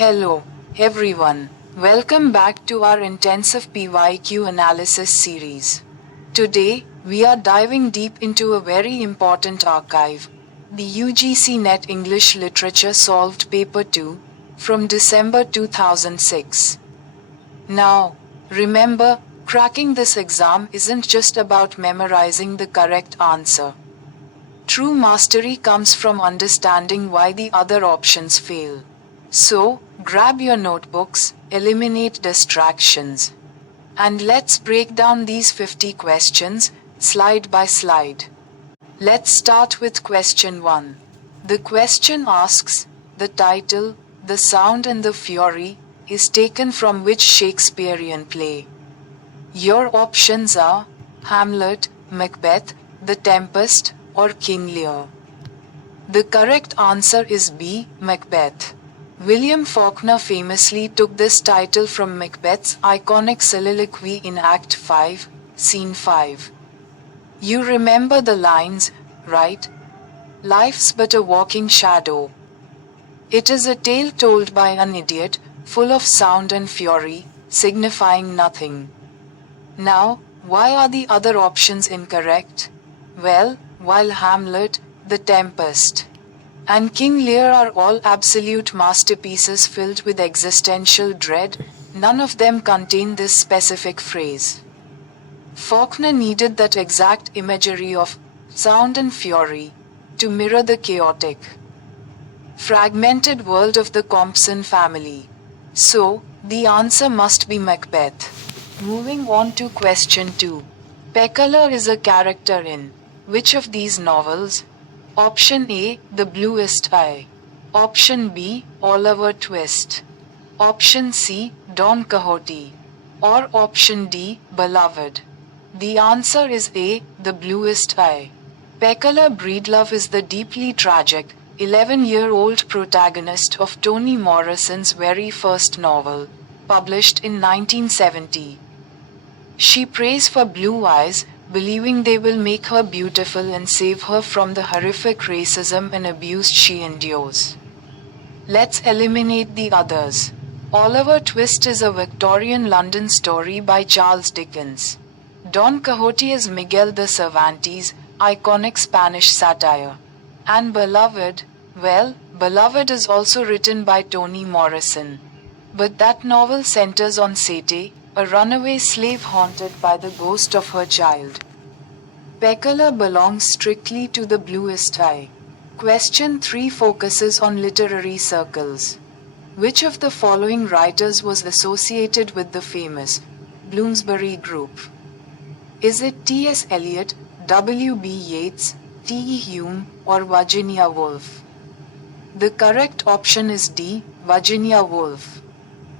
Hello, everyone. Welcome back to our intensive PYQ analysis series. Today, we are diving deep into a very important archive, the UGC NET English Literature Solved Paper 2, from December 2006. Now, remember, cracking this exam isn't just about memorizing the correct answer. True mastery comes from understanding why the other options fail. So, grab your notebooks, eliminate distractions, and let's break down these 50 questions, slide by slide. Let's start with question 1. The question asks, the title, The Sound and the Fury, is taken from which Shakespearean play? Your options are Hamlet, Macbeth, The Tempest, or King Lear. The correct answer is B, Macbeth. William Faulkner famously took this title from Macbeth's iconic soliloquy in Act 5, Scene 5. You remember the lines, right? Life's but a walking shadow. It is a tale told by an idiot, full of sound and fury, signifying nothing. Now, why are the other options incorrect? Well, while Hamlet, The Tempest, and King Lear are all absolute masterpieces filled with existential dread, none of them contain this specific phrase. Faulkner needed that exact imagery of sound and fury to mirror the chaotic, fragmented world of the Compson family. So, the answer must be Macbeth. Moving on to question 2. Peculiar is a character in which of these novels? Option A, The Bluest Eye. Option B, Oliver Twist. Option C, Don Quixote. Or option D, Beloved. The answer is A, The Bluest Eye. Peculiar Breedlove is the deeply tragic, 11-year-old protagonist of Toni Morrison's very first novel, published in 1970. She prays for blue eyes, believing they will make her beautiful and save her from the horrific racism and abuse she endures. Let's eliminate the others. Oliver Twist is a Victorian London story by Charles Dickens. Don Quixote is Miguel de Cervantes' iconic Spanish satire. And Beloved, well, Beloved is also written by Toni Morrison. But that novel centers on Sete, a runaway slave haunted by the ghost of her child. Peculiar belongs strictly to the bluest eye. Question 3 focuses on literary circles. Which of the following writers was associated with the famous Bloomsbury Group? Is it T.S. Eliot, W.B. Yeats, T.E. Hume, or Virginia Woolf? The correct option is D, Virginia Woolf.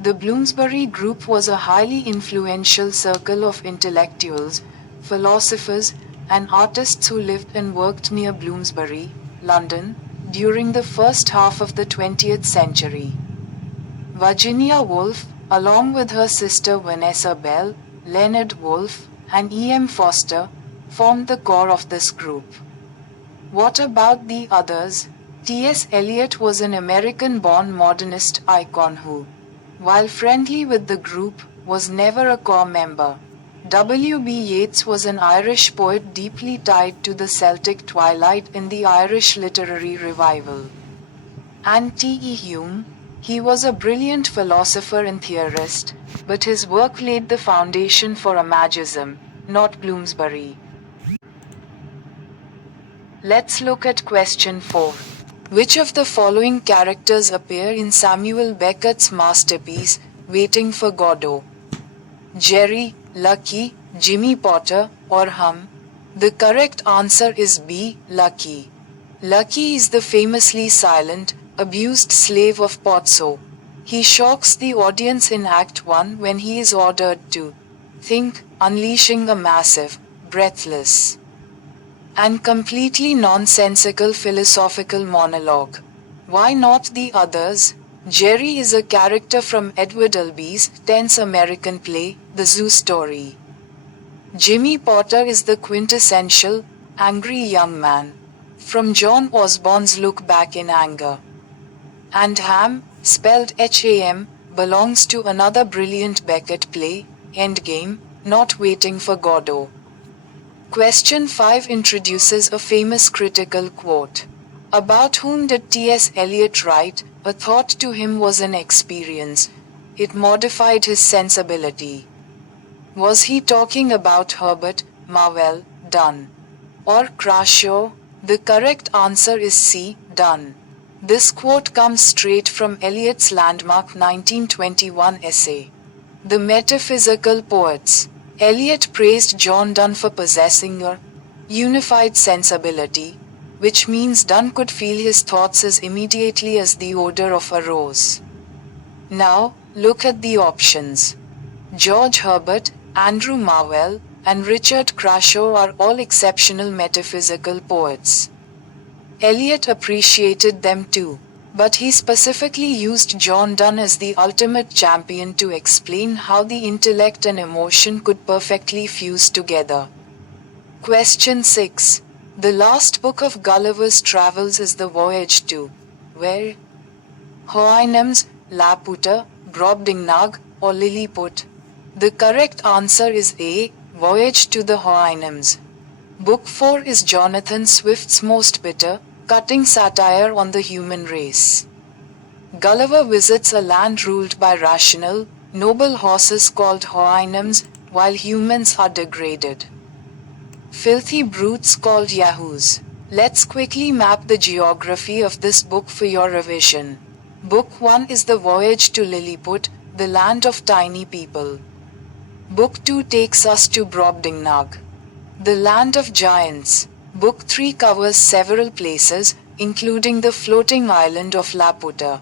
The Bloomsbury Group was a highly influential circle of intellectuals, philosophers, and artists who lived and worked near Bloomsbury, London, during the first half of the 20th century. Virginia Woolf, along with her sister Vanessa Bell, Leonard Woolf, and E.M. Foster, formed the core of this group. What about the others? T.S. Eliot was an American-born modernist icon who, while friendly with the group, was never a core member. W.B. Yeats was an Irish poet deeply tied to the Celtic twilight in the Irish literary revival. And T.E. Hume, he was a brilliant philosopher and theorist, but his work laid the foundation for imagism, not Bloomsbury. Let's look at question 4. Which of the following characters appear in Samuel Beckett's masterpiece, Waiting for Godot? Jerry, Lucky, Jimmy Potter, or Hum? The correct answer is B, Lucky. Lucky is the famously silent, abused slave of Pozzo. He shocks the audience in Act 1 when he is ordered to think, unleashing a massive, breathless, and completely nonsensical philosophical monologue. Why not the others? Jerry is a character from Edward Albee's tense American play, The Zoo Story. Jimmy Potter is the quintessential, angry young man from John Osborne's Look Back in Anger. And Ham, spelled HAM, belongs to another brilliant Beckett play, Endgame, Not Waiting for Godot. Question 5 introduces a famous critical quote. About whom did T.S. Eliot write, "A thought to him was an experience. It modified his sensibility"? Was he talking about Herbert Marvell Donne or Crashaw? The correct answer is C. Donne. This quote comes straight from Eliot's landmark 1921 essay, The Metaphysical Poets. Eliot praised John Donne for possessing a unified sensibility, which means Donne could feel his thoughts as immediately as the odor of a rose. Now, look at the options. George Herbert, Andrew Marvell, and Richard Crashaw are all exceptional metaphysical poets. Eliot appreciated them too, but he specifically used John Donne as the ultimate champion to explain how the intellect and emotion could perfectly fuse together. Question 6. The last book of Gulliver's Travels is The Voyage to where? Houyhnhnms, Laputa, Brobdingnag, or Lilliput? The correct answer is A. Voyage to the Houyhnhnms. Book 4 is Jonathan Swift's most bitter, cutting satire on the human race. Gulliver visits a land ruled by rational, noble horses called Houyhnhnms, while humans are degraded. Filthy brutes called yahoos. Let's quickly map the geography of this book for your revision. Book 1 is The Voyage to Lilliput, the land of tiny people. Book 2 takes us to Brobdingnag, the land of giants. Book 3 covers several places, including the floating island of Laputa.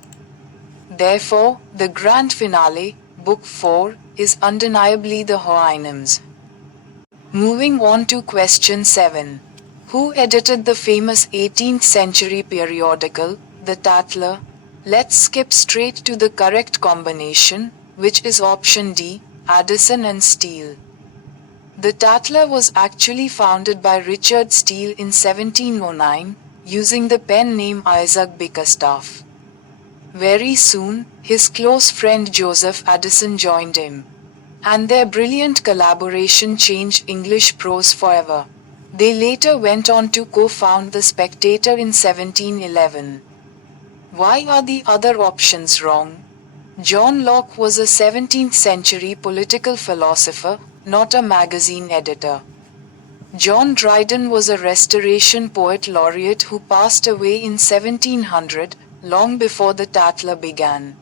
Therefore, the grand finale, Book 4, is undeniably the Houyhnhnms. Moving on to question 7. Who edited the famous 18th century periodical, The Tatler? Let's skip straight to the correct combination, which is option D, Addison and Steele. The Tatler was actually founded by Richard Steele in 1709, using the pen name Isaac Bickerstaff. Very soon, his close friend Joseph Addison joined him, and their brilliant collaboration changed English prose forever. They later went on to co-found The Spectator in 1711. Why are the other options wrong? John Locke was a 17th century political philosopher, not a magazine editor. John Dryden was a Restoration Poet Laureate who passed away in 1700, long before the Tatler began.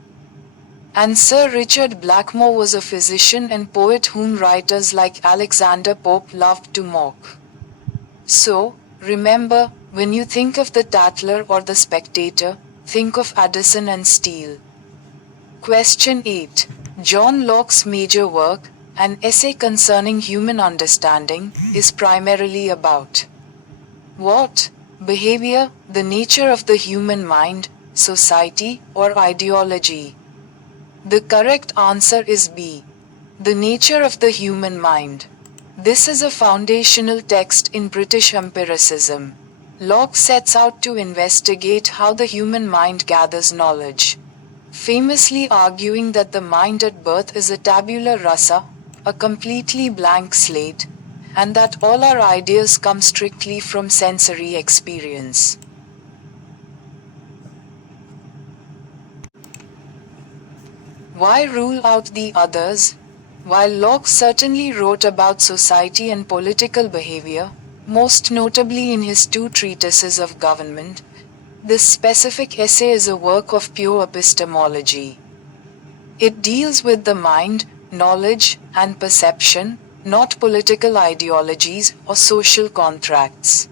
And Sir Richard Blackmore was a physician and poet whom writers like Alexander Pope loved to mock. So, remember, when you think of the Tatler or the Spectator, think of Addison and Steele. Question 8. John Locke's major work, an essay concerning human understanding, is primarily about what? Behavior, the nature of the human mind, society, or ideology? The correct answer is B. The nature of the human mind. This is a foundational text in British empiricism. Locke sets out to investigate how the human mind gathers knowledge, famously arguing that the mind at birth is a tabula rasa, a completely blank slate, and that all our ideas come strictly from sensory experience. Why rule out the others? While Locke certainly wrote about society and political behavior, most notably in his two treatises of government, this specific essay is a work of pure epistemology. It deals with the mind, knowledge, and perception, not political ideologies or social contracts.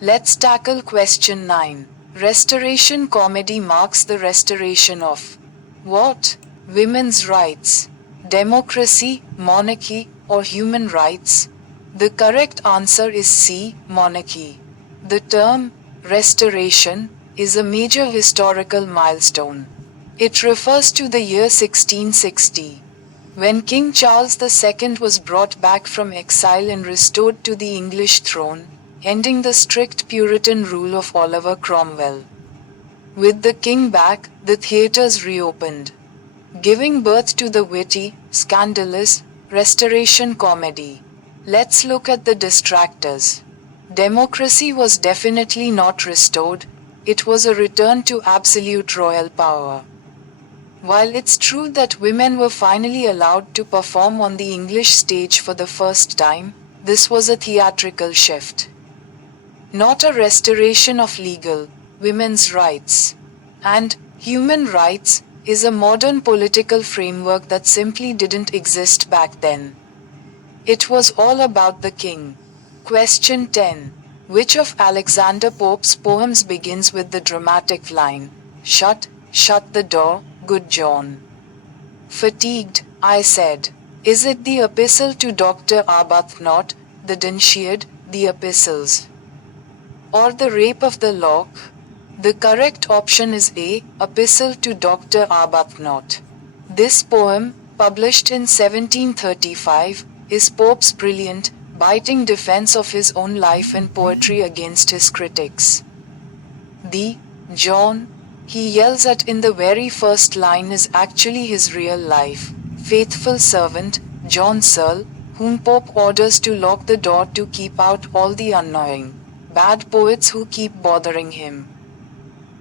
Let's tackle question 9. Restoration comedy marks the restoration of what? Women's rights, democracy, monarchy, or human rights? The correct answer is C. Monarchy. The term restoration is a major historical milestone. It refers to the year 1660, when King Charles II was brought back from exile and restored to the English throne, ending the strict Puritan rule of Oliver Cromwell. With the king back, the theatres reopened, giving birth to the witty, scandalous, Restoration comedy. Let's look at the distractors. Democracy was definitely not restored, it was a return to absolute royal power. While it's true that women were finally allowed to perform on the English stage for the first time, this was a theatrical shift. Not a restoration of legal, women's rights. And, human rights, is a modern political framework that simply didn't exist back then. It was all about the king. Question 10. Which of Alexander Pope's poems begins with the dramatic line, "Shut, shut the door, good John"? Fatigued, I said. Is it the epistle to Dr. Arbuthnot, the Dunciad, the epistles? Or the rape of the lock? The correct option is A, Epistle to Dr. Arbuthnot. This poem, published in 1735, is Pope's brilliant, biting defense of his own life and poetry against his critics. The John he yells at in the very first line is actually his real life, faithful servant, John Searle, whom Pope orders to lock the door to keep out all the annoying, bad poets who keep bothering him.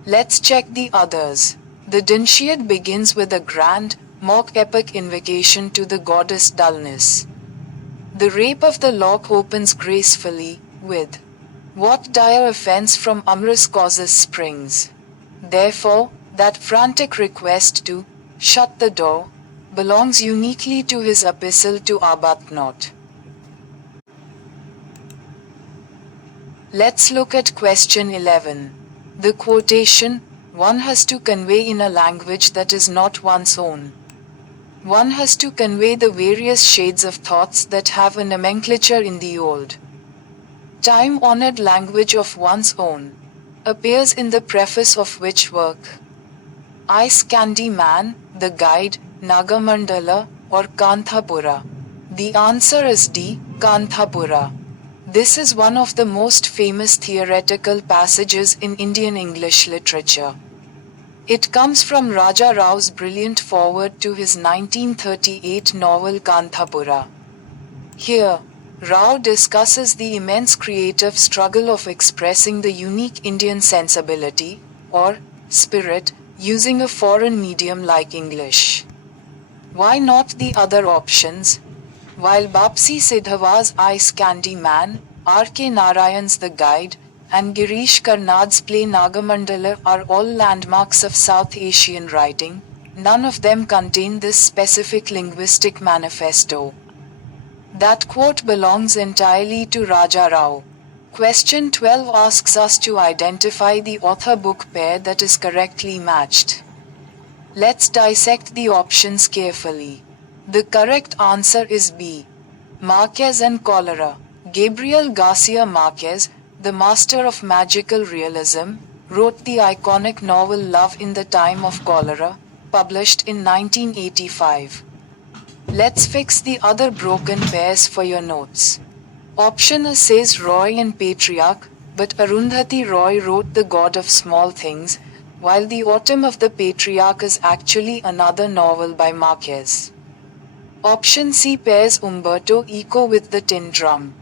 Let's check the others. The Dunciad begins with a grand, mock epic invocation to the goddess Dullness. The rape of the lock opens gracefully, with, "What dire offense from amorous causes springs?" Therefore, that frantic request to shut the door belongs uniquely to his epistle to Arbuthnot. Let's look at question 11. The quotation, one has to convey in a language that is not one's own. One has to convey the various shades of thoughts that have a nomenclature in the old, time-honored language of one's own, appears in the preface of which work? Ice Candy Man, The Guide, Nagamandala, or Kanthapura? The answer is D, Kanthapura. This is one of the most famous theoretical passages in Indian English literature. It comes from Raja Rao's brilliant foreword to his 1938 novel Kanthapura. Here, Rao discusses the immense creative struggle of expressing the unique Indian sensibility, or spirit, using a foreign medium like English. Why not the other options? While Bapsi Sidhava's Ice Candy Man, R.K. Narayan's The Guide, and Girish Karnad's play Nagamandala are all landmarks of South Asian writing, none of them contain this specific linguistic manifesto. That quote belongs entirely to Raja Rao. Question 12 asks us to identify the author-book pair that is correctly matched. Let's dissect the options carefully. The correct answer is B. Marquez and Cholera. Gabriel Garcia Marquez, the master of magical realism, wrote the iconic novel Love in the Time of Cholera, published in 1985. Let's fix the other broken pairs for your notes. Option A says Roy and Patriarch, but Arundhati Roy wrote The God of Small Things, while The Autumn of the Patriarch is actually another novel by Marquez. Option C pairs Umberto Eco with The Tin Drum,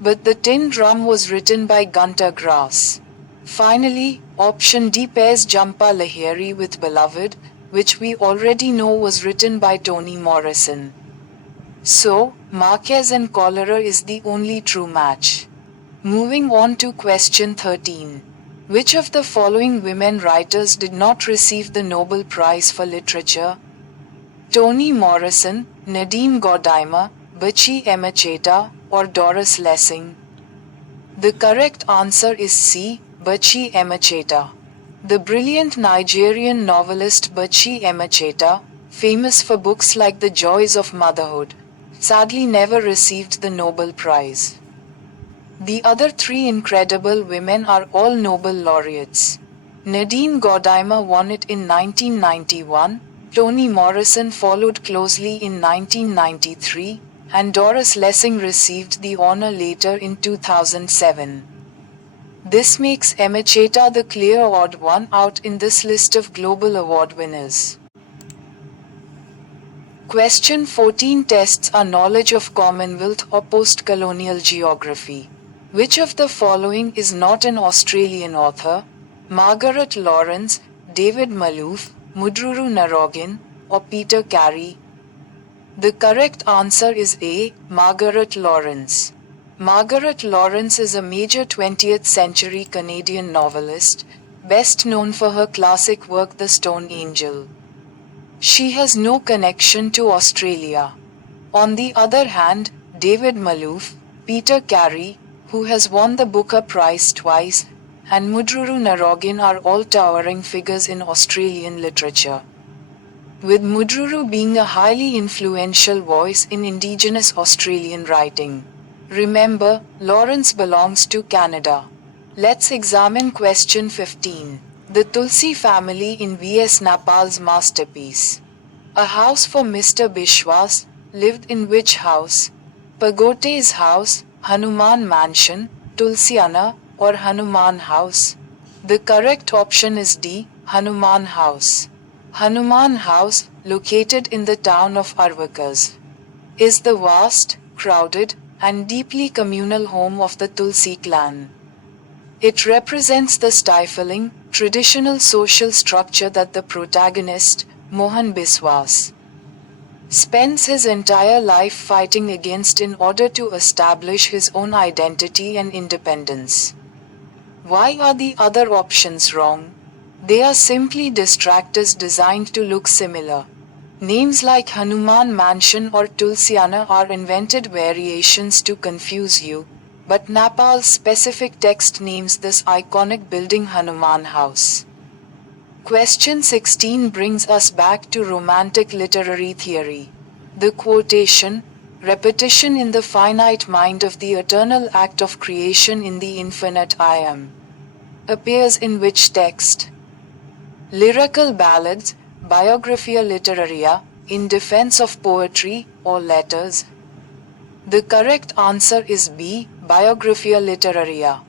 but The Tin Drum was written by Gunter Grass. Finally, option D pairs Jhampa Lahiri with Beloved, which we already know was written by Toni Morrison. So, Marquez and Cholera is the only true match. Moving on to question 13. Which of the following women writers did not receive the Nobel Prize for Literature? Toni Morrison, Nadine Gordimer, Butchie Emecheta, or Doris Lessing? The correct answer is C, Butchie Emecheta. The brilliant Nigerian novelist Butchie Emecheta, famous for books like The Joys of Motherhood, sadly never received the Nobel Prize. The other three incredible women are all Nobel laureates. Nadine Gordimer won it in 1991, Toni Morrison followed closely in 1993, and Doris Lessing received the honor later in 2007. This makes Emecheta the clear odd one out in this list of global award winners. Question 14 tests our knowledge of Commonwealth or post-colonial geography. Which of the following is not an Australian author? Margaret Lawrence, David Malouf, Mudruru Narogin, or Peter Carey? The correct answer is A. Margaret Lawrence. Margaret Lawrence is a major 20th century Canadian novelist, best known for her classic work The Stone Angel. She has no connection to Australia. On the other hand, David Malouf, Peter Carey, who has won the Booker Prize twice, and Mudruru Narogin are all towering figures in Australian literature. With Mudruru being a highly influential voice in Indigenous Australian writing. Remember, Lawrence belongs to Canada. Let's examine question 15. The Tulsi family in V.S. Napal's masterpiece. A House for Mr. Bishwas, lived in which house? Pagote's house, Hanuman Mansion, Tulsiana, or Hanuman House? The correct option is D. Hanuman House. Hanuman House, located in the town of Arvakas, is the vast, crowded, and deeply communal home of the Tulsi clan. It represents the stifling, traditional social structure that the protagonist, Mohan Biswas, spends his entire life fighting against in order to establish his own identity and independence. Why are the other options wrong? They are simply distractors designed to look similar. Names like Hanuman Mansion or Tulsiana are invented variations to confuse you, but Napal's specific text names this iconic building Hanuman House. Question 16 brings us back to Romantic literary theory. The quotation, repetition in the finite mind of the eternal act of creation in the infinite I am, appears in which text? Lyrical ballads, Biographia Literaria, in defense of poetry, or letters? The correct answer is B. Biographia Literaria.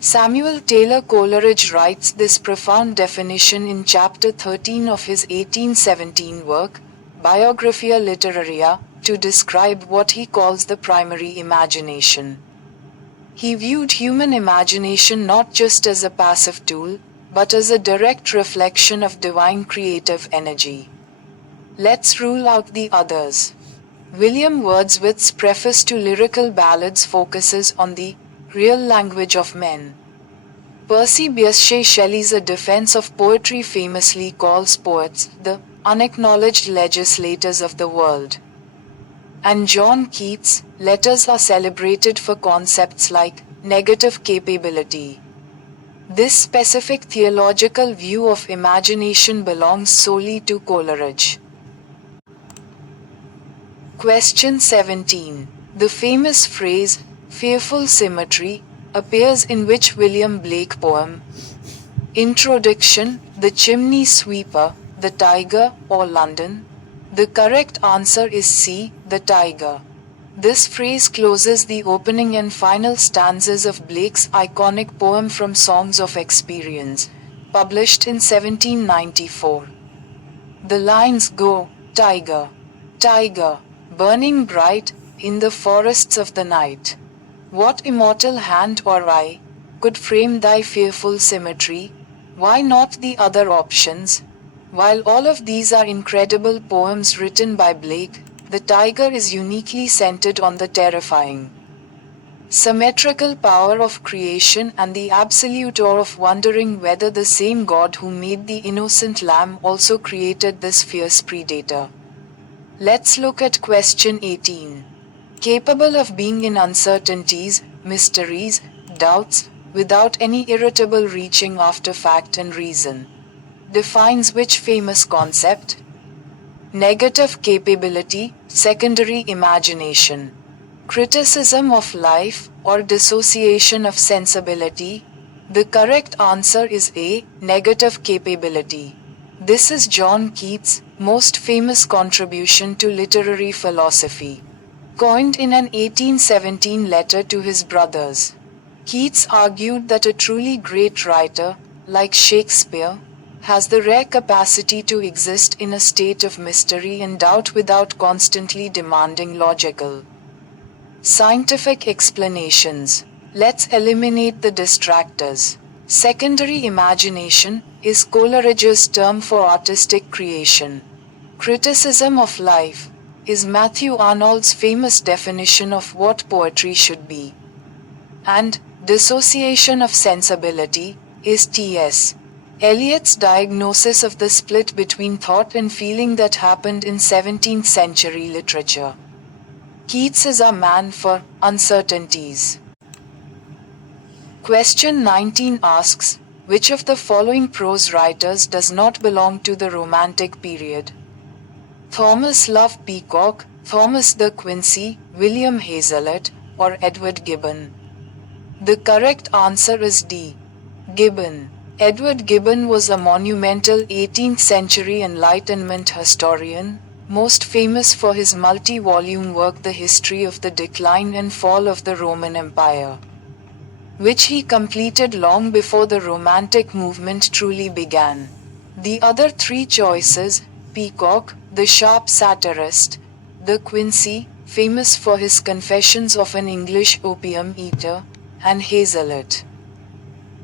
Samuel Taylor Coleridge writes this profound definition in chapter 13 of his 1817 work, Biographia Literaria, to describe what he calls the primary imagination. He viewed human imagination not just as a passive tool, but as a direct reflection of divine creative energy. Let's rule out the others. William Wordsworth's preface to Lyrical Ballads focuses on the real language of men. Percy Bysshe Shelley's A Defense of Poetry famously calls poets the unacknowledged legislators of the world. And John Keats' letters are celebrated for concepts like negative capability. This specific theological view of imagination belongs solely to Coleridge. Question 17. The famous phrase, fearful symmetry, appears in which William Blake poem? Introduction, The Chimney Sweeper, The Tiger, or London? The correct answer is C. The Tiger. This phrase closes the opening and final stanzas of Blake's iconic poem From Songs of Experience, published in 1794. The lines go, Tiger, tiger, burning bright, in the forests of the night. What immortal hand or eye could frame thy fearful symmetry? Why not the other options? While all of these are incredible poems written by Blake, The Tiger is uniquely centered on the terrifying, symmetrical power of creation and the absolute awe of wondering whether the same God who made the innocent lamb also created this fierce predator. Let's look at question 18. Capable of being in uncertainties, mysteries, doubts, without any irritable reaching after fact and reason. Defines which famous concept? Negative capability, secondary imagination. Criticism of life, or dissociation of sensibility? The correct answer is A. Negative capability. This is John Keats' most famous contribution to literary philosophy, coined in an 1817 letter to his brothers. Keats argued that a truly great writer, like Shakespeare, has the rare capacity to exist in a state of mystery and doubt without constantly demanding logical, scientific explanations. Let's eliminate the distractors. Secondary imagination is Coleridge's term for artistic creation. Criticism of life is Matthew Arnold's famous definition of what poetry should be. And dissociation of sensibility is T.S. Eliot's diagnosis of the split between thought and feeling that happened in 17th century literature. Keats is a man for uncertainties. Question 19 asks, which of the following prose writers does not belong to the Romantic period? Thomas Love Peacock, Thomas de Quincey, William Hazlitt, or Edward Gibbon? The correct answer is D. Gibbon. Edward Gibbon was a monumental 18th century Enlightenment historian, most famous for his multi-volume work The History of the Decline and Fall of the Roman Empire, which he completed long before the Romantic movement truly began. The other three choices, Peacock, the sharp satirist, de Quincey, famous for his Confessions of an English Opium Eater, and Hazlitt,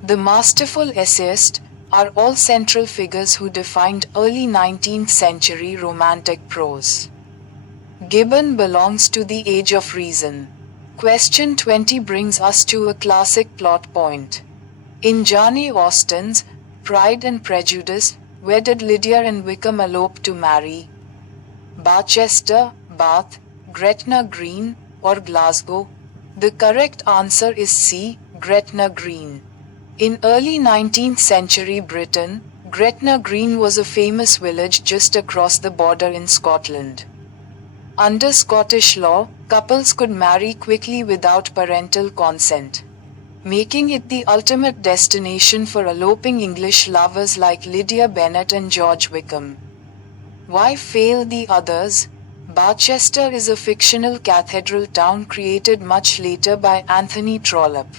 the masterful essayist, are all central figures who defined early 19th century Romantic prose. Gibbon belongs to the Age of Reason. Question 20 brings us to a classic plot point. In Jane Austen's Pride and Prejudice, where did Lydia and Wickham elope to marry? Barchester, Bath, Gretna Green, or Glasgow? The correct answer is C. Gretna Green. In early 19th century Britain, Gretna Green was a famous village just across the border in Scotland. Under Scottish law, couples could marry quickly without parental consent, making it the ultimate destination for eloping English lovers like Lydia Bennet and George Wickham. Why fail the others? Barchester is a fictional cathedral town created much later by Anthony Trollope.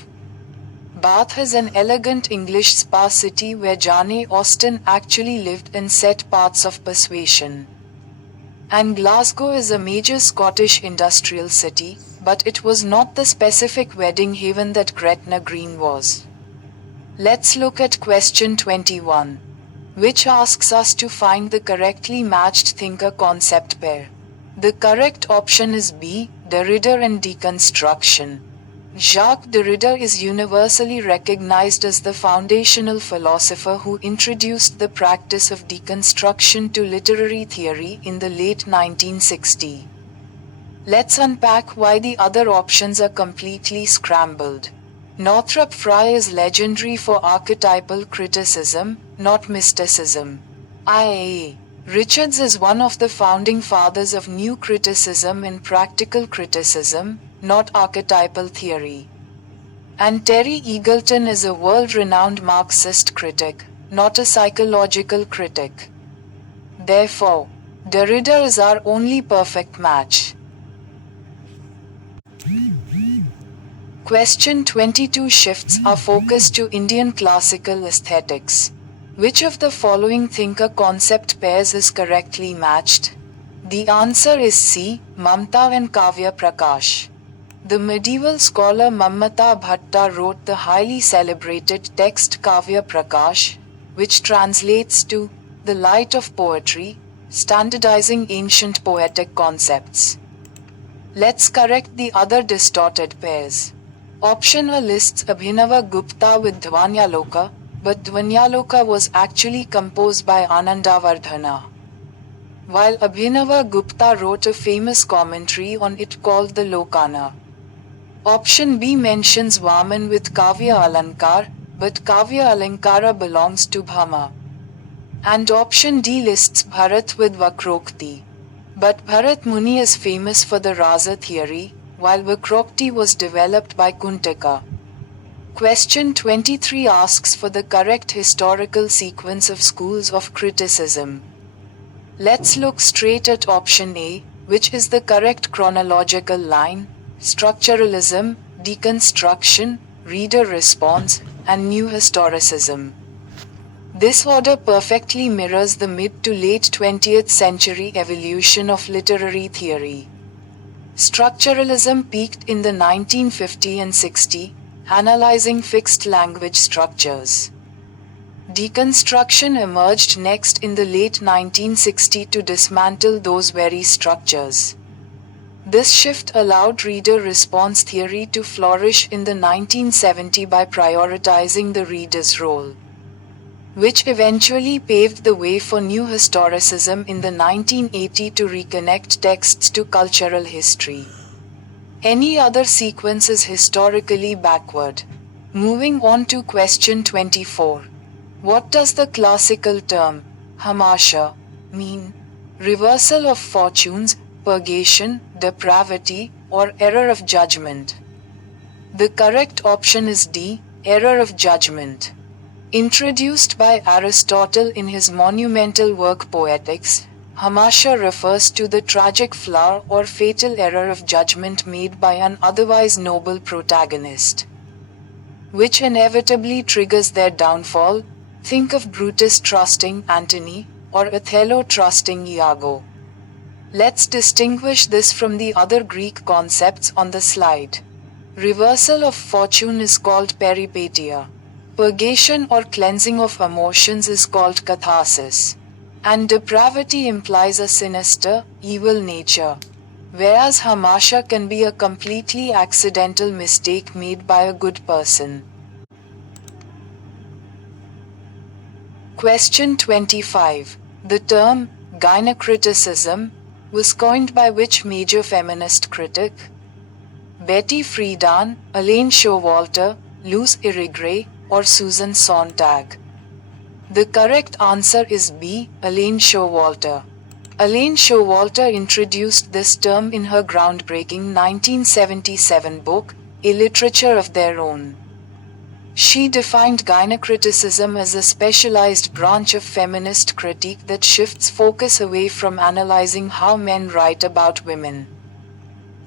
Bath is an elegant English spa city where Jane Austen actually lived and set parts of Persuasion. And Glasgow is a major Scottish industrial city, but it was not the specific wedding haven that Gretna Green was. Let's look at question 21, which asks us to find the correctly matched thinker-concept pair. The correct option is B. Derrida and deconstruction. Jacques Derrida is universally recognized as the foundational philosopher who introduced the practice of deconstruction to literary theory in the late 1960s. Let's unpack why the other options are completely scrambled. Northrop Frye is legendary for archetypal criticism, not mysticism. I.A. Richards is one of the founding fathers of new criticism and practical criticism, not archetypal theory. And Terry Eagleton is a world-renowned Marxist critic, not a psychological critic. Therefore, Derrida is our only perfect match. Question 22 shifts our focus to Indian classical aesthetics. Which of the following thinker-concept pairs is correctly matched? The answer is C. Mamta and Kavya Prakash. The medieval scholar Mammata Bhatta wrote the highly celebrated text Kavya Prakash, which translates to the light of poetry, standardizing ancient poetic concepts. Let's correct the other distorted pairs. Option A lists Abhinava Gupta with Dhvanyaloka, but Dhvanyaloka was actually composed by Anandavardhana, while Abhinava Gupta wrote a famous commentary on it called the Lokana. Option B mentions Vaman with Kavya Alankar, but Kavya Alankara belongs to Bhama. And option D lists Bharat with Vakrokti. But Bharat Muni is famous for the Rasa theory, while Vakrokti was developed by Kuntika. Question 23 asks for the correct historical sequence of schools of criticism. Let's look straight at option A, which is the correct chronological line: structuralism, deconstruction, reader response, and new historicism. This order perfectly mirrors the mid to late 20th century evolution of literary theory. Structuralism peaked in the 1950s and 60s, analyzing fixed language structures. Deconstruction emerged next in the late 1960s to dismantle those very structures. This shift allowed reader response theory to flourish in the 1970s by prioritizing the reader's role, which eventually paved the way for new historicism in the 1980s to reconnect texts to cultural history. Any other sequence is historically backward. Moving on to question 24. What does the classical term, hamasha, mean? Reversal of fortunes, purgation, depravity, or error of judgment? The correct option is D, error of judgment. Introduced by Aristotle in his monumental work Poetics, hamasha refers to the tragic flaw or fatal error of judgment made by an otherwise noble protagonist, which inevitably triggers their downfall. Think of Brutus trusting Antony, or Othello trusting Iago. Let's distinguish this from the other Greek concepts on the slide. Reversal of fortune is called peripeteia. Purgation or cleansing of emotions is called catharsis. And depravity implies a sinister, evil nature, whereas hamasha can be a completely accidental mistake made by a good person. Question 25. The term, gynecriticism, was coined by which major feminist critic? Betty Friedan, Elaine Showalter, Luz Irigaray, or Susan Sontag? The correct answer is B, Elaine Showalter. Elaine Showalter introduced this term in her groundbreaking 1977 book, A Literature of Their Own. She defined gynecriticism as a specialized branch of feminist critique that shifts focus away from analyzing how men write about women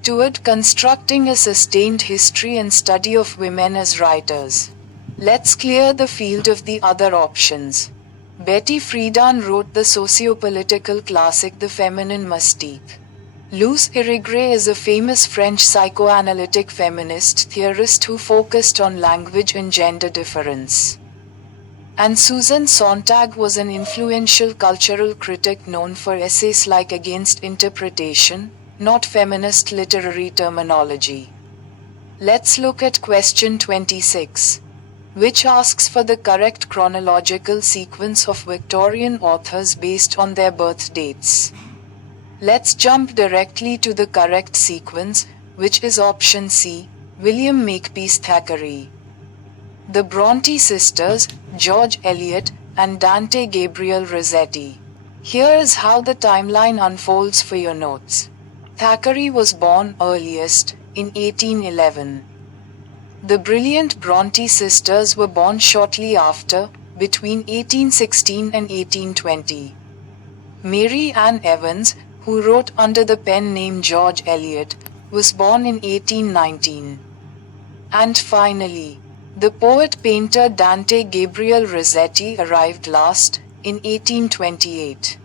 toward constructing a sustained history and study of women as writers. Let's clear the field of the other options. Betty Friedan wrote the sociopolitical classic The Feminine Mystique. Luz Irigaray is a famous French psychoanalytic feminist theorist who focused on language and gender difference. And Susan Sontag was an influential cultural critic known for essays like Against Interpretation, Not Feminist Literary Terminology. Let's look at question 26, which asks for the correct chronological sequence of Victorian authors based on their birth dates. Let's jump directly to the correct sequence, which is option C, William Makepeace Thackeray. The Bronte sisters, George Eliot, and Dante Gabriel Rossetti. Here is how the timeline unfolds for your notes. Thackeray was born earliest, in 1811. The brilliant Bronte sisters were born shortly after, between 1816 and 1820. Mary Ann Evans, who wrote under the pen name George Eliot, was born in 1819. And finally, the poet-painter Dante Gabriel Rossetti arrived last, in 1828.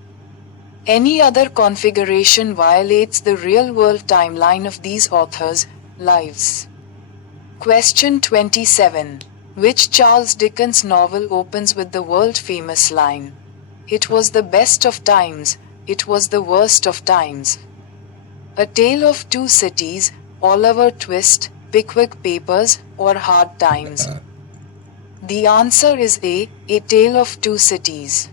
Any other configuration violates the real-world timeline of these authors' lives. Question 27. Which Charles Dickens novel opens with the world-famous line, "It was the best of times, it was the worst of times"? A Tale of Two Cities, Oliver Twist, Pickwick Papers, or Hard Times? The answer is A Tale of Two Cities.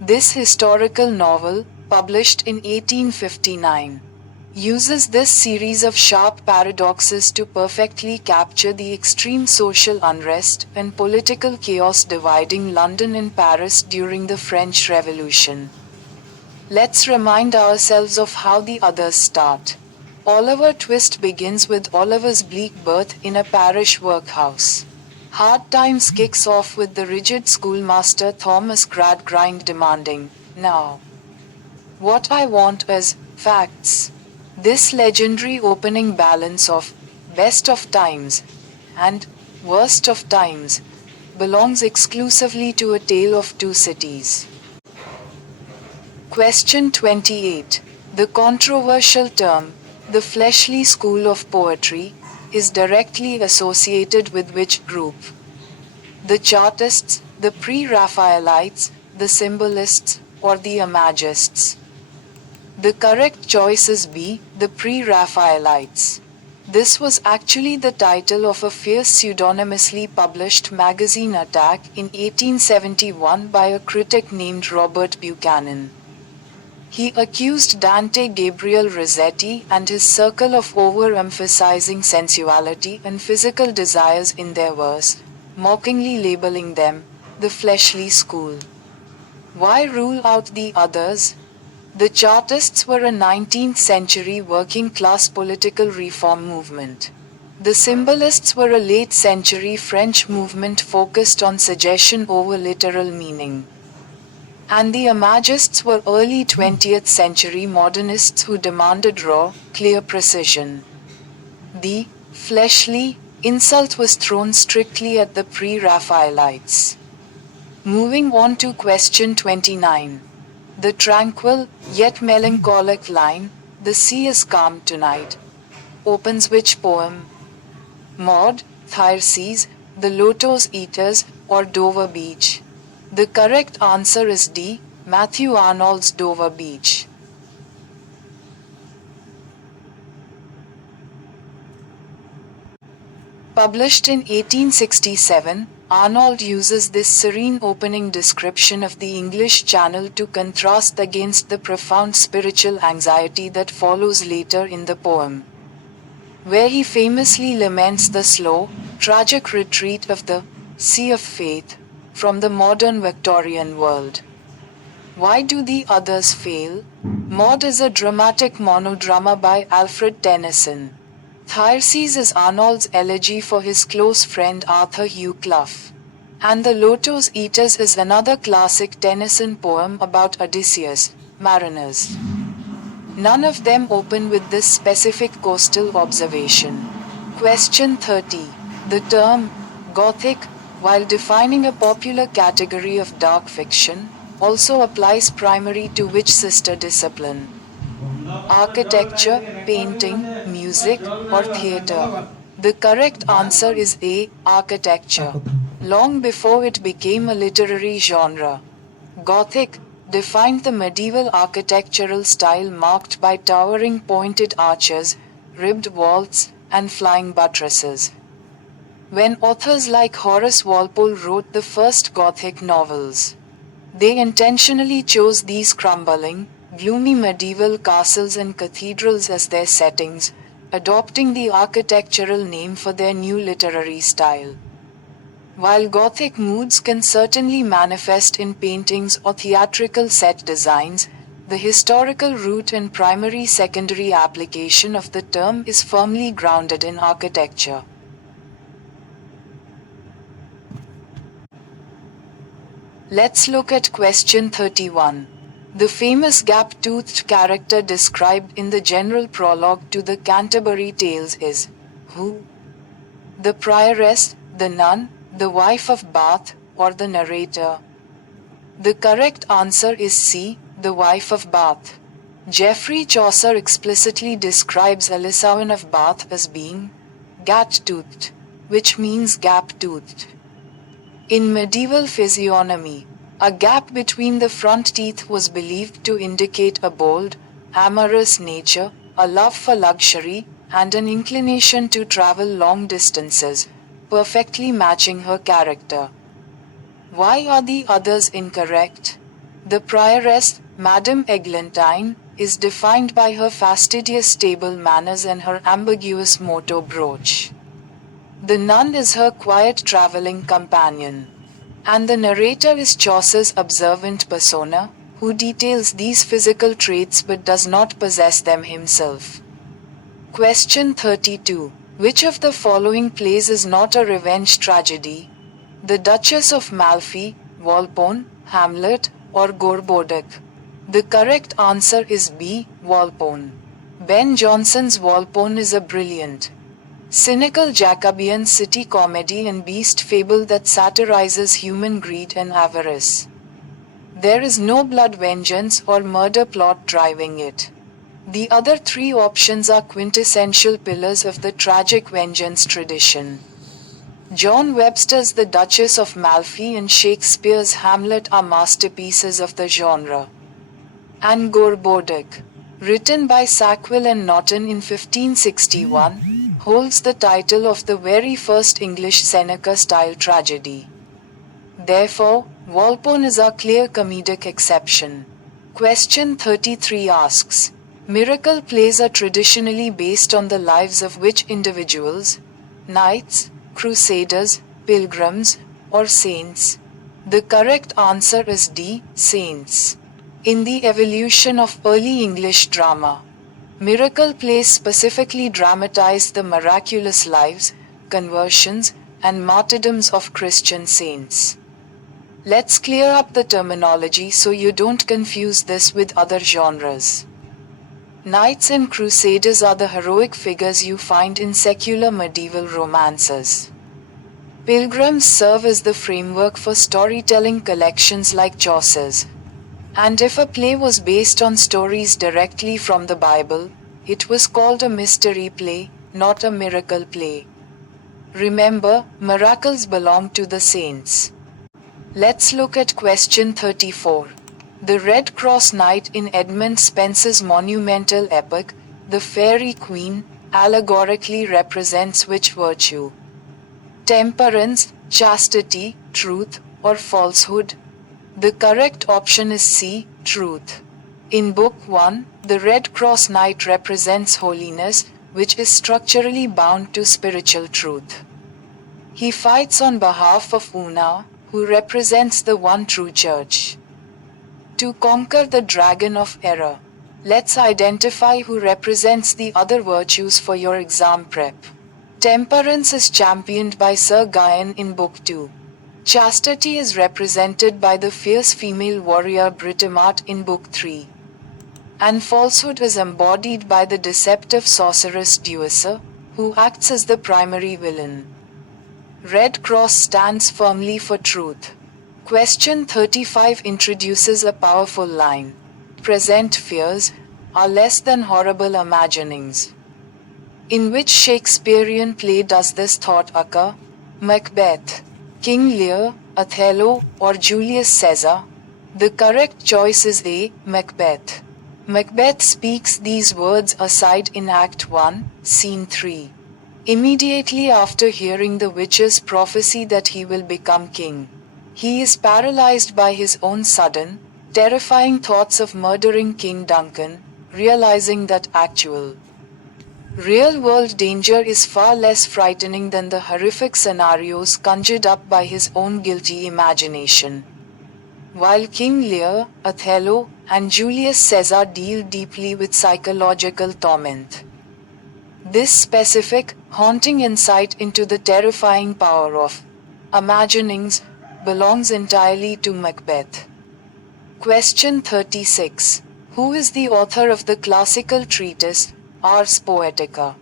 This historical novel, published in 1859, uses this series of sharp paradoxes to perfectly capture the extreme social unrest and political chaos dividing London and Paris during the French Revolution. Let's remind ourselves of how the others start. Oliver Twist begins with Oliver's bleak birth in a parish workhouse. Hard Times kicks off with the rigid schoolmaster Thomas Gradgrind demanding, "Now, what I want is facts." This legendary opening balance of best of times and worst of times, belongs exclusively to A Tale of Two Cities. Question 28. The controversial term, the fleshly school of poetry, is directly associated with which group? The Chartists, the Pre-Raphaelites, the Symbolists, or the Imagists? The correct choice is B, the Pre-Raphaelites. This was actually the title of a fierce pseudonymously published magazine attack in 1871 by a critic named Robert Buchanan. He accused Dante Gabriel Rossetti and his circle of overemphasizing sensuality and physical desires in their verse, mockingly labeling them the fleshly school. Why rule out the others? The Chartists were a 19th century working class political reform movement. The Symbolists were a late century French movement focused on suggestion over literal meaning. And the Imagists were early 20th century modernists who demanded raw, clear precision. The fleshly insult was thrown strictly at the Pre-Raphaelites. Moving on to question 29. The tranquil, yet melancholic line, "The sea is calm tonight," opens which poem? Maud, Thyreses, The Lotos Eaters, or Dover Beach? The correct answer is D, Matthew Arnold's Dover Beach. Published in 1867, Arnold uses this serene opening description of the English Channel to contrast against the profound spiritual anxiety that follows later in the poem, where he famously laments the slow, tragic retreat of the sea of faith from the modern Victorian world. Why do the others fail? Maud is a dramatic monodrama by Alfred Tennyson. Thyreses is Arnold's elegy for his close friend Arthur Hugh Clough. And The Lotos Eaters is another classic Tennyson poem about Odysseus, mariners. None of them open with this specific coastal observation. Question 30. The term Gothic, while defining a popular category of dark fiction, also applies primarily to which sister discipline? Architecture, painting, music, or theatre? The correct answer is A, architecture. Long before it became a literary genre, Gothic defined the medieval architectural style marked by towering pointed arches, ribbed vaults, and flying buttresses. When authors like Horace Walpole wrote the first Gothic novels, they intentionally chose these crumbling, gloomy medieval castles and cathedrals as their settings, adopting the architectural name for their new literary style. While Gothic moods can certainly manifest in paintings or theatrical set designs, the historical root and primary-secondary application of the term is firmly grounded in architecture. Let's look at question 31. The famous gap-toothed character described in the general prologue to the Canterbury Tales is who? The prioress, the nun, the wife of Bath, or the narrator? The correct answer is C, the wife of Bath. Geoffrey Chaucer explicitly describes Elisawen of Bath as being gat-toothed, which means gap-toothed. In medieval physiognomy, a gap between the front teeth was believed to indicate a bold, amorous nature, a love for luxury, and an inclination to travel long distances, perfectly matching her character. Why are the others incorrect? The prioress, Madame Eglantine, is defined by her fastidious stable manners and her ambiguous motto brooch. The nun is her quiet traveling companion. And the narrator is Chaucer's observant persona, who details these physical traits but does not possess them himself. Question 32. Which of the following plays is not a revenge tragedy? The Duchess of Malfi, Volpone, Hamlet, or Gorboduc? The correct answer is B, Volpone. Ben Jonson's Volpone is a brilliant, cynical Jacobean city comedy and beast fable that satirizes human greed and avarice. There is no blood vengeance or murder plot driving it. The other three options are quintessential pillars of the tragic vengeance tradition. John Webster's The Duchess of Malfi and Shakespeare's Hamlet are masterpieces of the genre. And Gorboduc, written by Sackville and Norton in 1561, holds the title of the very first English Seneca-style tragedy. Therefore, Walpole is a clear comedic exception. Question 33 asks, miracle plays are traditionally based on the lives of which individuals? Knights, crusaders, pilgrims, or saints? The correct answer is D, saints. In the evolution of early English drama, miracle plays specifically dramatized the miraculous lives, conversions, and martyrdoms of Christian saints. Let's clear up the terminology so you don't confuse this with other genres. Knights and crusaders are the heroic figures you find in secular medieval romances. Pilgrims serve as the framework for storytelling collections like Chaucer's. And if a play was based on stories directly from the Bible, it was called a mystery play, not a miracle play. Remember, miracles belong to the saints. Let's look at question 34. The Red Cross Knight in Edmund Spenser's monumental epic, The Faerie Queene, allegorically represents which virtue? Temperance, chastity, truth, or falsehood? The correct option is C, truth. In Book 1, the Red Cross Knight represents holiness, which is structurally bound to spiritual truth. He fights on behalf of Una, who represents the one true church. To conquer the dragon of error, let's identify who represents the other virtues for your exam prep. Temperance is championed by Sir Gawain in Book 2. Chastity is represented by the fierce female warrior Britomart in Book 3. And falsehood is embodied by the deceptive sorceress Duessa, who acts as the primary villain. Red Cross stands firmly for truth. Question 35 introduces a powerful line. Present fears are less than horrible imaginings. In which Shakespearean play does this thought occur? Macbeth, King Lear, Othello, or Julius Caesar? The correct choice is A, Macbeth. Macbeth speaks these words aside in Act 1, Scene 3. Immediately after hearing the witch's prophecy that he will become king, he is paralyzed by his own sudden, terrifying thoughts of murdering King Duncan, realizing that actual, real-world danger is far less frightening than the horrific scenarios conjured up by his own guilty imagination. While King Lear, Othello, and Julius Caesar deal deeply with psychological torment. This specific, haunting insight into the terrifying power of imaginings belongs entirely to Macbeth. Question 36. Who is the author of the classical treatise, Ars Poetica?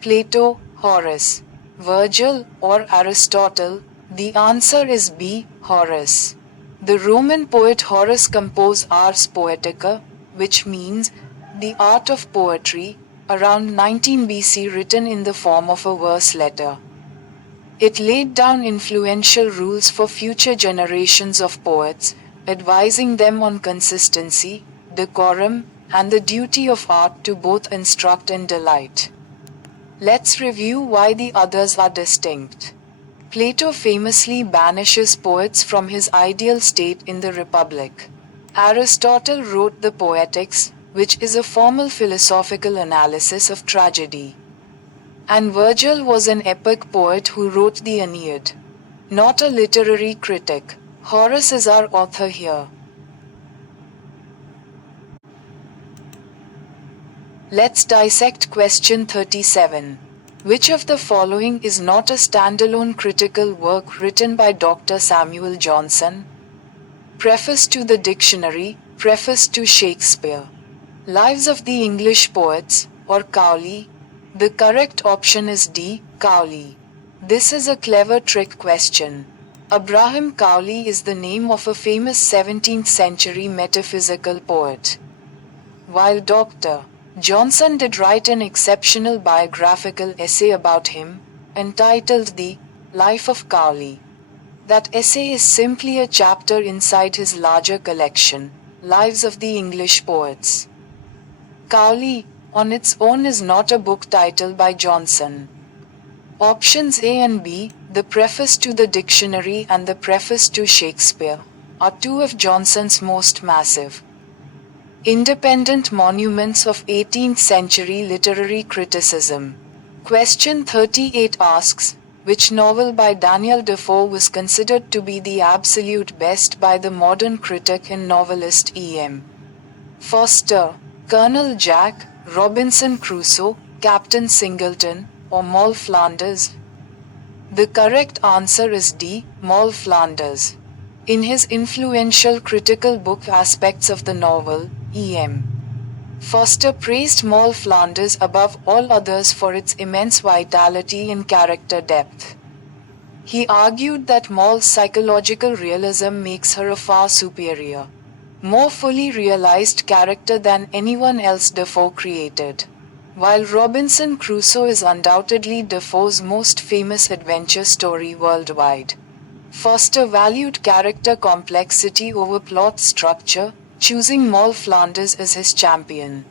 Plato, Horace, Virgil, or Aristotle? The answer is B, Horace. The Roman poet Horace composed Ars Poetica, which means the art of poetry, around 19 BC, written in the form of a verse letter. It laid down influential rules for future generations of poets, advising them on consistency, decorum, and the duty of art to both instruct and delight. Let's review why the others are distinct. Plato famously banishes poets from his ideal state in the Republic. Aristotle wrote the Poetics, which is a formal philosophical analysis of tragedy. And Virgil was an epic poet who wrote the Aeneid. Not a literary critic, Horace is our author here. Let's dissect question 37. Which of the following is not a standalone critical work written by Dr. Samuel Johnson? Preface to the Dictionary, Preface to Shakespeare, Lives of the English Poets, or Cowley? The correct option is D, Cowley. This is a clever trick question. Abraham Cowley is the name of a famous 17th century metaphysical poet. While Dr. Johnson did write an exceptional biographical essay about him, entitled The Life of Cowley. That essay is simply a chapter inside his larger collection, Lives of the English Poets. Cowley, on its own, is not a book title by Johnson. Options A and B, the preface to the dictionary and the preface to Shakespeare, are two of Johnson's most massive independent monuments of 18th century literary criticism. Question 38 asks, which novel by Daniel Defoe was considered to be the absolute best by the modern critic and novelist E.M. Forster, Colonel Jack, Robinson Crusoe, Captain Singleton, or Moll Flanders? The correct answer is D. Moll Flanders. In his influential critical book Aspects of the Novel, E.M. Forster praised Moll Flanders above all others for its immense vitality and character depth. He argued that Moll's psychological realism makes her a far superior, more fully realized character than anyone else Defoe created. While Robinson Crusoe is undoubtedly Defoe's most famous adventure story worldwide, Forster valued character complexity over plot structure, choosing Moll Flanders as his champion.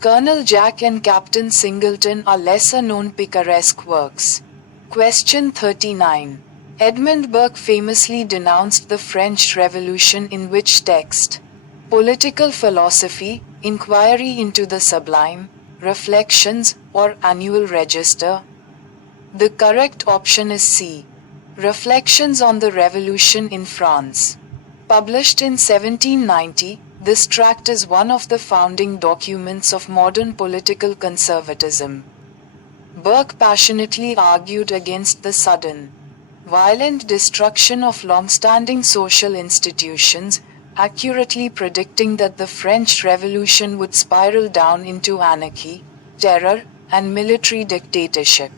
Colonel Jack and Captain Singleton are lesser-known picaresque works. Question 39. Edmund Burke famously denounced the French Revolution in which text? Political Philosophy, Inquiry into the Sublime, Reflections, or Annual Register? The correct option is C. Reflections on the Revolution in France. Published in 1790, this tract is one of the founding documents of modern political conservatism. Burke passionately argued against the sudden, violent destruction of long-standing social institutions, accurately predicting that the French Revolution would spiral down into anarchy, terror, and military dictatorship.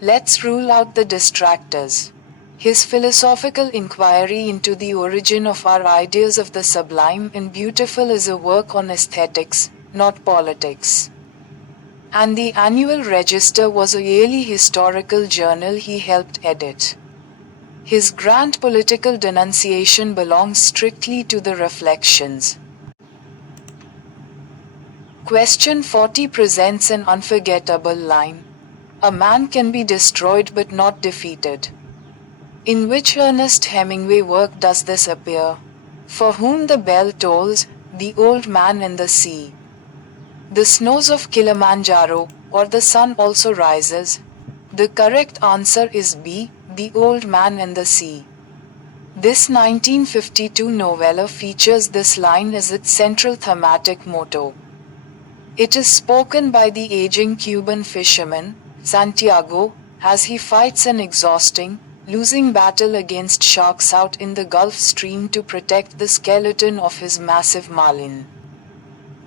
Let's rule out the distractors. His philosophical inquiry into the origin of our ideas of the sublime and beautiful is a work on aesthetics, not politics. And the Annual Register was a yearly historical journal he helped edit. His grand political denunciation belongs strictly to the Reflections. Question 40 presents an unforgettable line. A man can be destroyed but not defeated. In which Ernest Hemingway work does this appear? For whom the bell tolls, The Old Man and the Sea. The Snows of Kilimanjaro, or The Sun Also Rises? The correct answer is B. The Old Man and the Sea. This 1952 novella features this line as its central thematic motto. It is spoken by the aging Cuban fisherman, Santiago, as he fights an exhausting, losing battle against sharks out in the Gulf Stream to protect the skeleton of his massive marlin.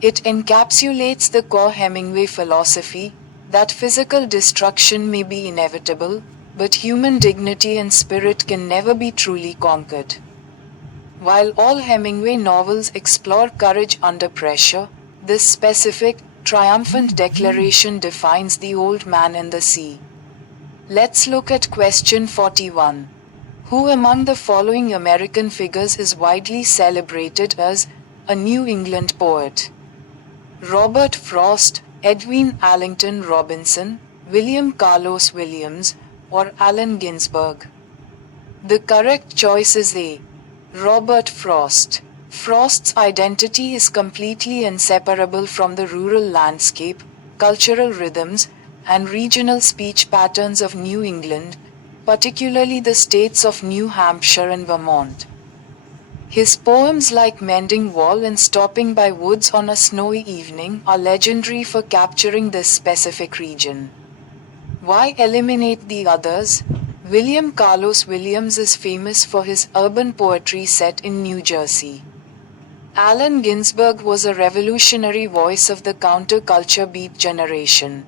It encapsulates the core Hemingway philosophy, that physical destruction may be inevitable, but human dignity and spirit can never be truly conquered. While all Hemingway novels explore courage under pressure, this specific, triumphant declaration defines The Old Man and the Sea. Let's look at question 41. Who among the following American figures is widely celebrated as a New England poet? Robert Frost, Edwin Arlington Robinson, William Carlos Williams, or Allen Ginsberg? The correct choice is A. Robert Frost. Frost's identity is completely inseparable from the rural landscape, cultural rhythms, and regional speech patterns of New England, particularly the states of New Hampshire and Vermont. His poems like Mending Wall and Stopping by Woods on a Snowy Evening are legendary for capturing this specific region. Why eliminate the others? William Carlos Williams is famous for his urban poetry set in New Jersey. Allen Ginsberg was a revolutionary voice of the counterculture Beat generation.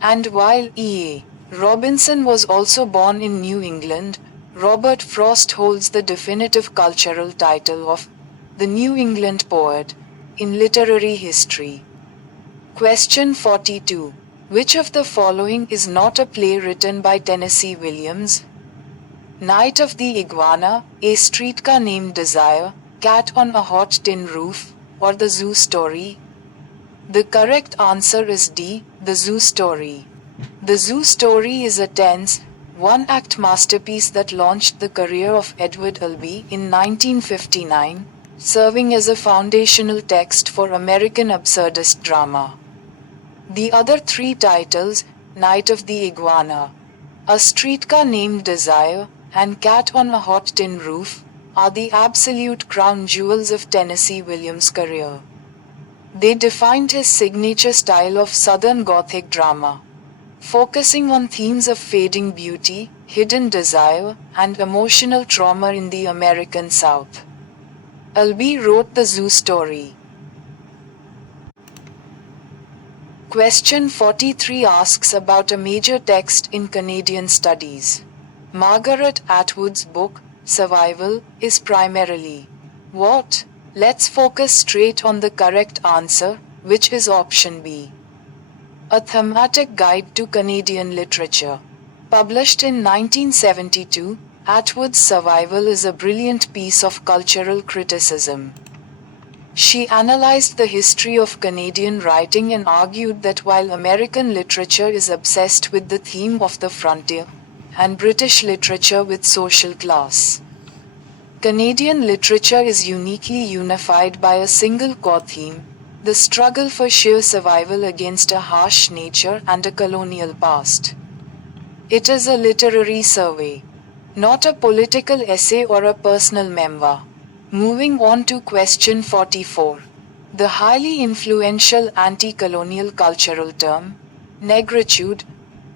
And while E.A. Robinson was also born in New England, Robert Frost holds the definitive cultural title of the New England poet in literary history. Question 42. Which of the following is not a play written by Tennessee Williams? Night of the Iguana, A Streetcar Named Desire, Cat on a Hot Tin Roof, or The Zoo Story? The correct answer is D, The Zoo Story. The Zoo Story is a tense, one-act masterpiece that launched the career of Edward Albee in 1959, serving as a foundational text for American absurdist drama. The other three titles, Night of the Iguana, A Streetcar Named Desire, and Cat on a Hot Tin Roof, are the absolute crown jewels of Tennessee Williams' career. They defined his signature style of Southern Gothic drama, focusing on themes of fading beauty, hidden desire, and emotional trauma in the American South. Albee wrote The Zoo Story. Question 43 asks about a major text in Canadian studies. Margaret Atwood's book, Survival, is primarily what? Let's focus straight on the correct answer, which is option B. A thematic guide to Canadian literature. Published in 1972, Atwood's Survival is a brilliant piece of cultural criticism. She analyzed the history of Canadian writing and argued that while American literature is obsessed with the theme of the frontier, and British literature with social class, Canadian literature is uniquely unified by a single core theme, the struggle for sheer survival against a harsh nature and a colonial past. It is a literary survey, not a political essay or a personal memoir. Moving on to question 44. The highly influential anti-colonial cultural term, negritude,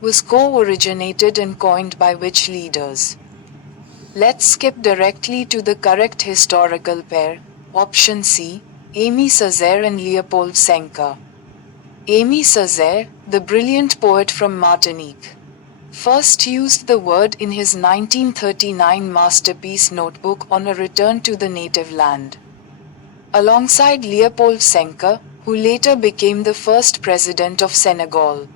was co-originated and coined by which leaders? Let's skip directly to the correct historical pair, option C, Aimé Césaire and Leopold Senka. Aimé Césaire, the brilliant poet from Martinique, first used the word in his 1939 masterpiece Notebook on a return to the native land. Alongside Leopold Senka, who later became the first president of Senegal.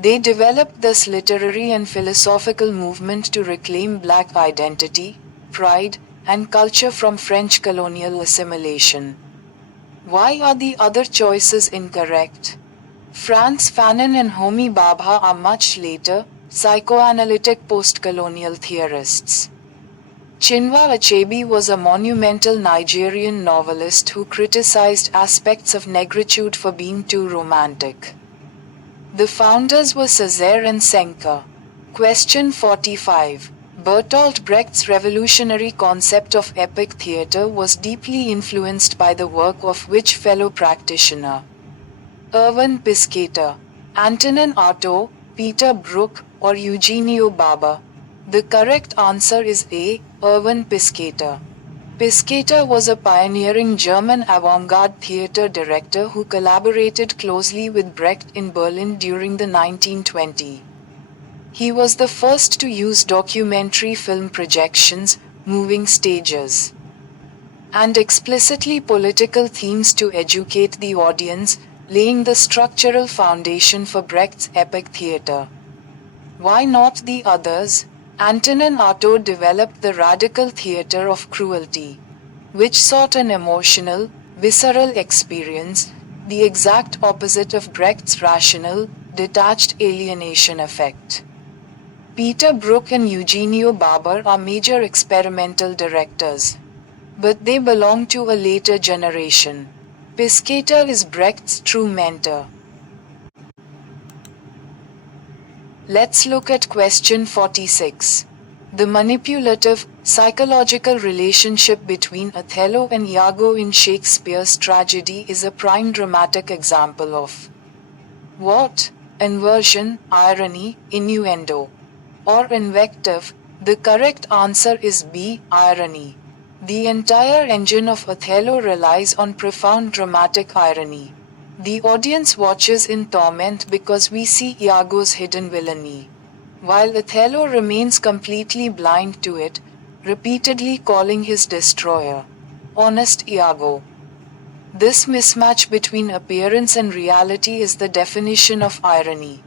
They developed this literary and philosophical movement to reclaim black identity, pride, and culture from French colonial assimilation. Why are the other choices incorrect? Frantz Fanon and Homi Bhabha are much later, psychoanalytic post-colonial theorists. Chinua Achebe was a monumental Nigerian novelist who criticized aspects of negritude for being too romantic. The founders were Césaire and Senka. Question 45. Bertolt Brecht's revolutionary concept of epic theatre was deeply influenced by the work of which fellow practitioner? Erwin Piscator, Antonin Artaud, Peter Brook, or Eugenio Barber? The correct answer is A. Erwin Piscator. Piscator was a pioneering German avant-garde theatre director who collaborated closely with Brecht in Berlin during the 1920s. He was the first to use documentary film projections, moving stages, and explicitly political themes to educate the audience, laying the structural foundation for Brecht's epic theatre. Why not the others? Antonin Artaud developed the radical theatre of cruelty, which sought an emotional, visceral experience, the exact opposite of Brecht's rational, detached alienation effect. Peter Brook and Eugenio Barber are major experimental directors, but they belong to a later generation. Piscator is Brecht's true mentor. Let's look at question 46. The manipulative, psychological relationship between Othello and Iago in Shakespeare's tragedy is a prime dramatic example of what? Inversion, irony, innuendo, or invective. The correct answer is B. Irony. The entire engine of Othello relies on profound dramatic irony. The audience watches in torment because we see Iago's hidden villainy, while Othello remains completely blind to it, repeatedly calling his destroyer honest Iago. This mismatch between appearance and reality is the definition of irony.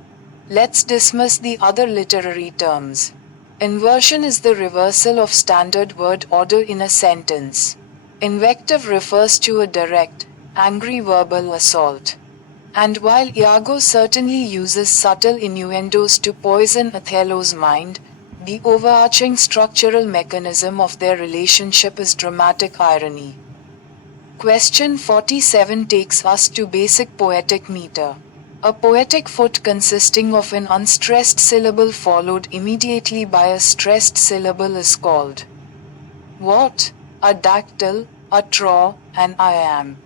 Let's dismiss the other literary terms. Inversion is the reversal of standard word order in a sentence. Invective refers to a direct, angry verbal assault. And while Iago certainly uses subtle innuendos to poison Othello's mind, the overarching structural mechanism of their relationship is dramatic irony. Question 47 takes us to basic poetic meter. A poetic foot consisting of an unstressed syllable followed immediately by a stressed syllable is called what? A dactyl, a traw, an I am.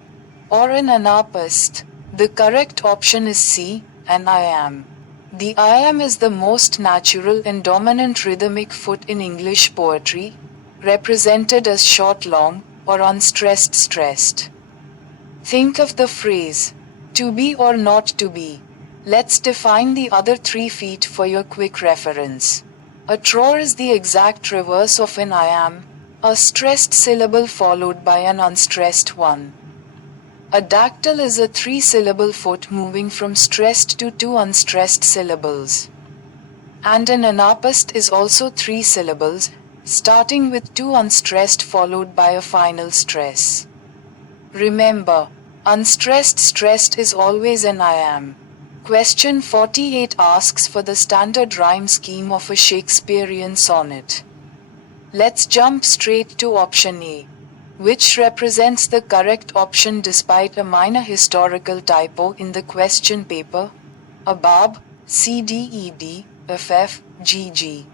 Or an anapist. The correct option is C, an I am. The I am is the most natural and dominant rhythmic foot in English poetry, represented as short long, or unstressed stressed. Think of the phrase, to be or not to be. Let's define the other 3 feet for your quick reference. A traw is the exact reverse of an I am, a stressed syllable followed by an unstressed one. A dactyl is a 3-syllable foot moving from stressed to 2 unstressed syllables. And an anapist is also 3 syllables, starting with 2 unstressed followed by a final stress. Remember, unstressed stressed is always an I am. Question 48 asks for the standard rhyme scheme of a Shakespearean sonnet. Let's jump straight to option A, which represents the correct option despite a minor historical typo in the question paper. Above, CDED, FF, GG.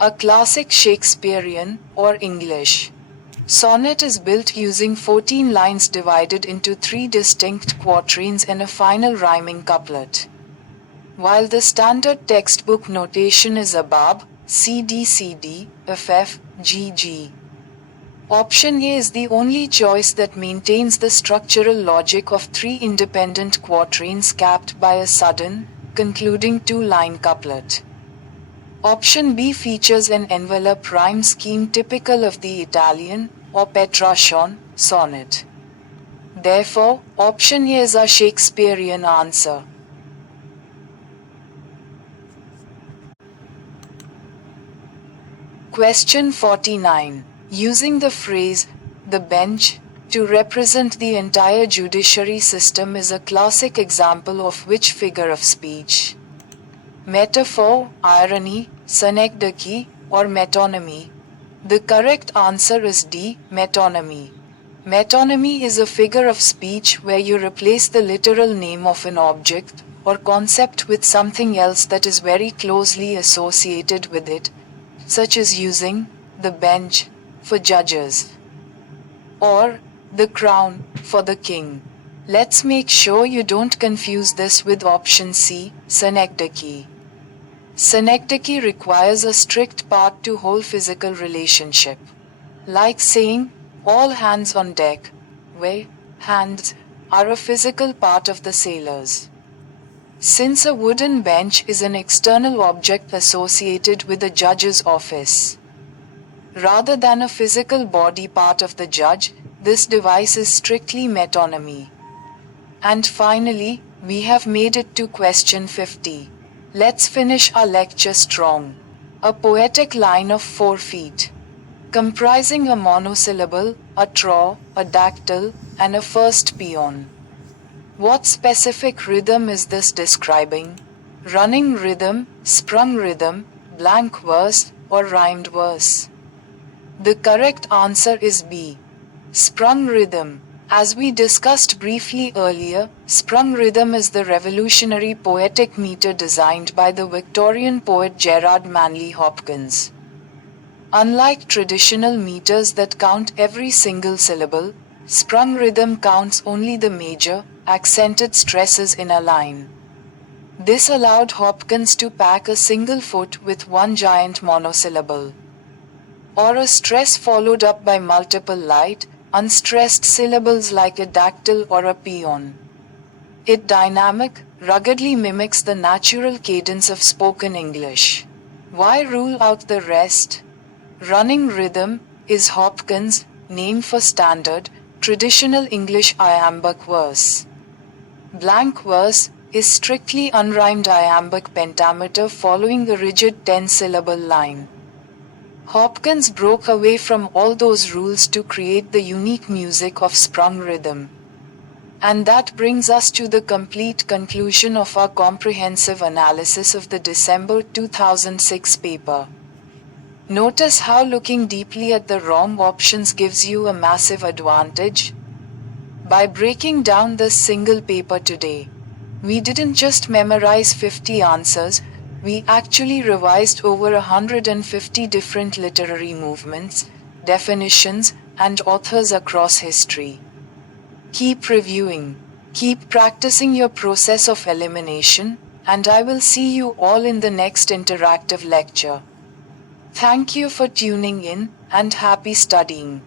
A classic Shakespearean, or English, sonnet is built using 14 lines divided into 3 distinct quatrains and a final rhyming couplet. While the standard textbook notation is above, CDCD, FF, GG. Option A is the only choice that maintains the structural logic of 3 independent quatrains capped by a sudden, concluding 2-line couplet. Option B features an envelope rhyme scheme typical of the Italian, or Petrarchan, sonnet. Therefore, option A is a Shakespearean answer. Question 49. Using the phrase, the bench, to represent the entire judiciary system is a classic example of which figure of speech? Metaphor, irony, synecdoche, or metonymy? The correct answer is D, metonymy. Metonymy is a figure of speech where you replace the literal name of an object or concept with something else that is very closely associated with it, such as using the bench for judges or the crown for the king. Let's make sure you don't confuse this with option C, synecdoche. Synecdoche requires a strict part to whole physical relationship. Like saying, all hands on deck, where hands are a physical part of the sailors. Since a wooden bench is an external object associated with a judge's office, rather than a physical body part of the judge, this device is strictly metonymy. And finally, we have made it to question 50. Let's finish our lecture strong. A poetic line of 4 feet, comprising a monosyllable, a traw, a dactyl, and a first paean. What specific rhythm is this describing? Running rhythm, sprung rhythm, blank verse, or rhymed verse? The correct answer is B, sprung rhythm. As we discussed briefly earlier, sprung rhythm is the revolutionary poetic meter designed by the Victorian poet Gerard Manley Hopkins. Unlike traditional meters that count every single syllable, sprung rhythm counts only the major, accented stresses in a line. This allowed Hopkins to pack a single foot with one giant monosyllable, or a stress followed up by multiple light, unstressed syllables like a dactyl or a paean. It dynamic, ruggedly mimics the natural cadence of spoken English. Why rule out the rest? Running rhythm is Hopkins' name for standard, traditional English iambic verse. Blank verse is strictly unrhymed iambic pentameter following a rigid 10-syllable line. Hopkins broke away from all those rules to create the unique music of sprung rhythm. And that brings us to the complete conclusion of our comprehensive analysis of the December 2006 paper. Notice how looking deeply at the wrong options gives you a massive advantage? By breaking down this single paper today, we didn't just memorize 50 answers, we actually revised over 150 different literary movements, definitions, and authors across history. Keep reviewing, keep practicing your process of elimination, and I will see you all in the next interactive lecture. Thank you for tuning in, and happy studying.